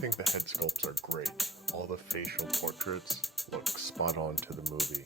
think the head sculpts are great. All the facial portraits look spot on to the movie.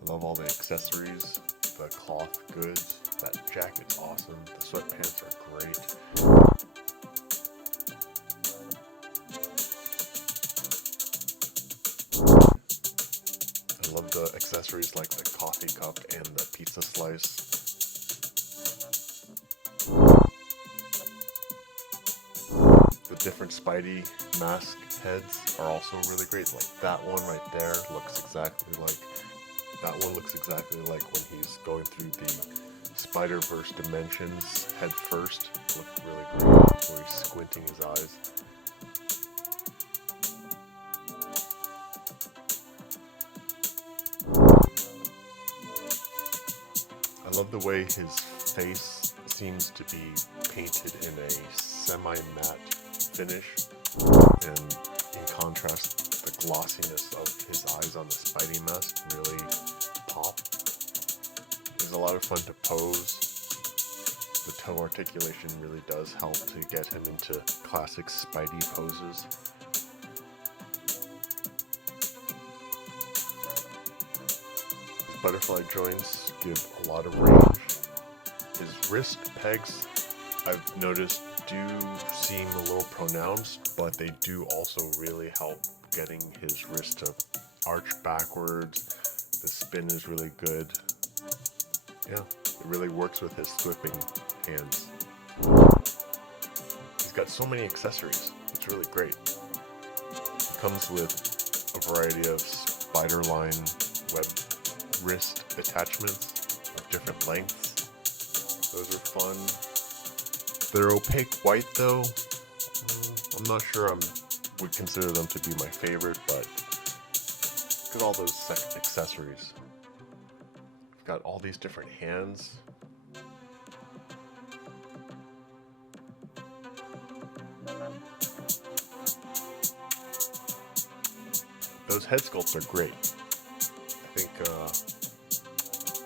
I love all the accessories, the cloth goods. That jacket's awesome. The sweatpants are great. I love the accessories like the coffee cup and the pizza slice. The different Spidey mask heads are also really great. Like that one right there looks exactly like when he's going through the Spider-Verse dimensions head first. Looked really great where he's squinting his eyes. I love the way his face seems to be painted in a semi-matte finish, and in contrast, the glossiness of his eyes on the Spidey mask really pop. It's a lot of fun to pose. The toe articulation really does help to get him into classic Spidey poses. His butterfly joints give a lot of range. His wrist pegs, I've noticed, do seem a little pronounced, but they do also really help getting his wrist to arch backwards. The spin is really good. Yeah, it really works with his flipping hands. He's got so many accessories. It's really great. It comes with a variety of spider line web wrist attachments of different lengths. Those are fun. They're opaque white though. I'm not sure I would consider them to be my favorite, but look at all those accessories. I've got all these different hands. Those head sculpts are great. I think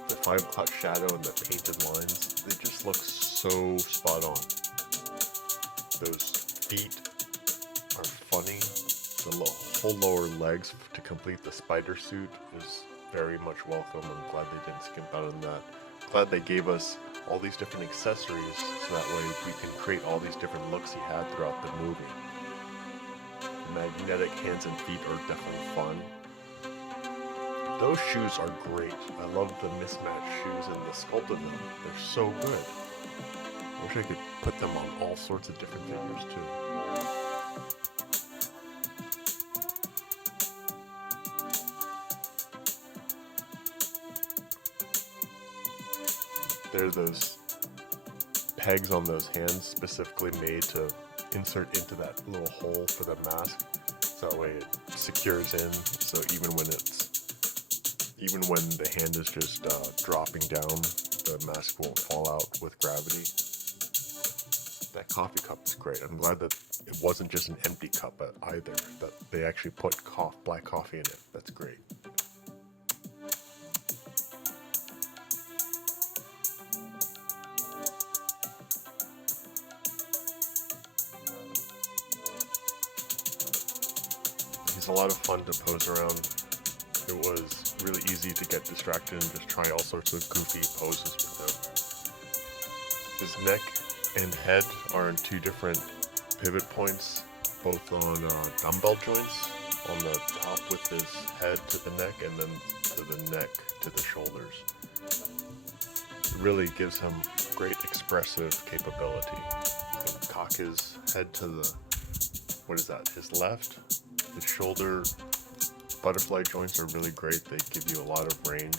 the 5 o'clock shadow and the painted lines, they just look so spot on. Those feet are funny. The whole lower legs to complete the spider suit is very much welcome. I'm glad they didn't skimp out on that. Glad they gave us all these different accessories so that way we can create all these different looks he had throughout the movie. The magnetic hands and feet are definitely fun. Those shoes are great. I love the mismatched shoes and the sculpt of them. They're so good. I wish I could put them on all sorts of different figures too. There are those pegs on those hands specifically made to insert into that little hole for the mask. So that way it secures in, so even when the hand is just dropping down, the mask won't fall out with gravity. That coffee cup is great. I'm glad that it wasn't just an empty cup either, that they actually put black coffee in it. That's great. He's a lot of fun to pose around. It was really easy to get distracted and just try all sorts of goofy poses with him. His neck and head are in 2 different pivot points, both on dumbbell joints, on the top with his head to the neck and then to the neck to the shoulders. It really gives him great expressive capability. You can cock his head to the, his left. His shoulder butterfly joints are really great. They give you a lot of range.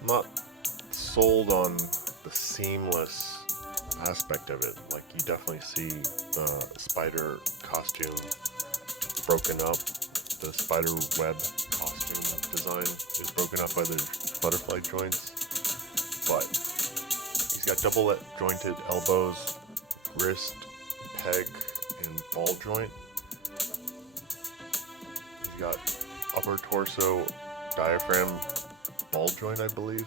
I'm not sold on the seamless aspect of it. Like, you definitely see the spider costume broken up. The spider web costume design is broken up by the butterfly joints. But he's got double jointed elbows, wrist, peg, and ball joint. He's got upper torso diaphragm ball joint, I believe. You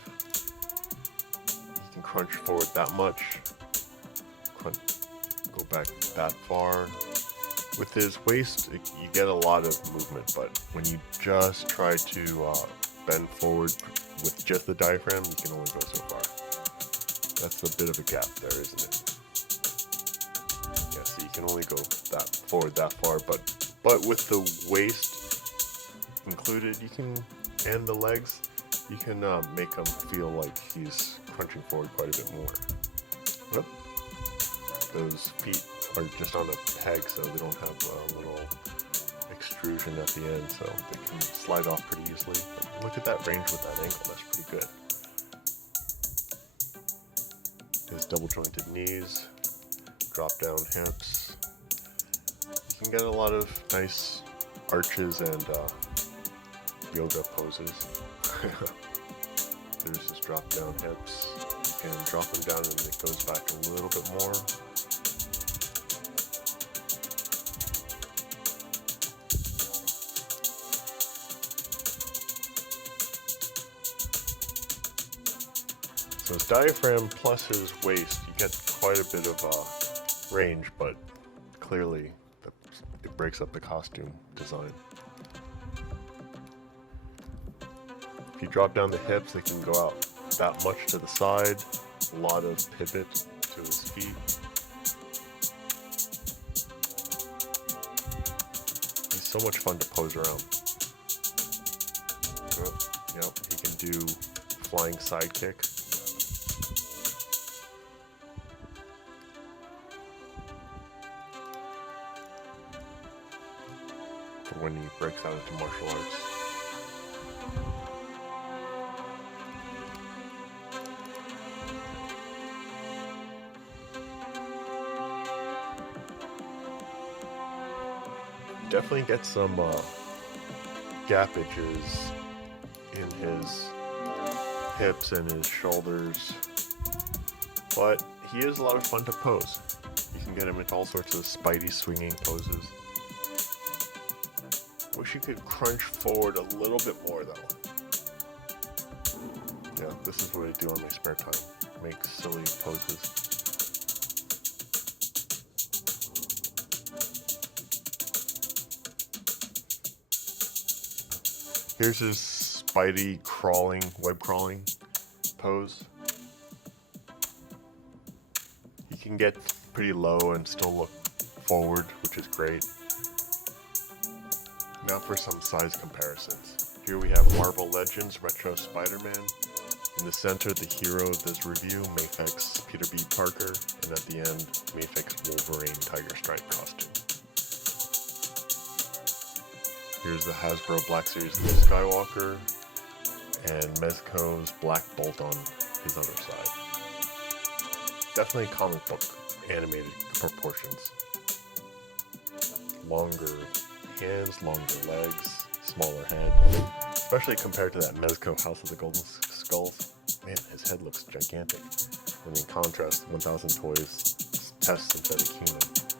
can crunch forward that much, go back that far. With his waist, you get a lot of movement, but when you just try to bend forward with just the diaphragm, you can only go so far. That's a bit of a gap there, isn't it? Yeah, so you can only go forward that far, but with the waist included, you can, and the legs, you can make him feel like he's crunching forward quite a bit more. Yep. Those feet are just on a peg, so they don't have a little extrusion at the end, so they can slide off pretty easily. But look at that range with that ankle, that's pretty good. His double jointed knees, drop down hips. You can get a lot of nice arches and yoga poses. There's his drop down hips. You can drop them down and it goes back a little bit more. So his diaphragm plus his waist, you get quite a bit of range, but clearly it breaks up the costume design. If you drop down the hips, they can go out that much to the side, a lot of pivot to his feet. He's so much fun to pose around. Yep, he can do flying sidekick. For when he breaks out into martial arts. Definitely get some gappages in his hips and his shoulders, but he is a lot of fun to pose. You can get him into all sorts of Spidey swinging poses. Wish you could crunch forward a little bit more though. Yeah, this is what I do on my spare time. Make silly poses. Here's his Spidey crawling, web crawling pose. He can get pretty low and still look forward, which is great. Now for some size comparisons. Here we have Marvel Legends Retro Spider-Man. In the center, the hero of this review, Mafex Peterbparker, and at the end, Mafex Wolverine Tiger Stripe costume. Here's the Hasbro Black Series Luke Skywalker, and Medicom's Black Bolt on his other side. Definitely comic book animated proportions. Longer hands, longer legs, smaller head, especially compared to that Medicom House of the Golden Skulls. Man, his head looks gigantic. And in contrast, 1000 Toys Test Synthetic Human.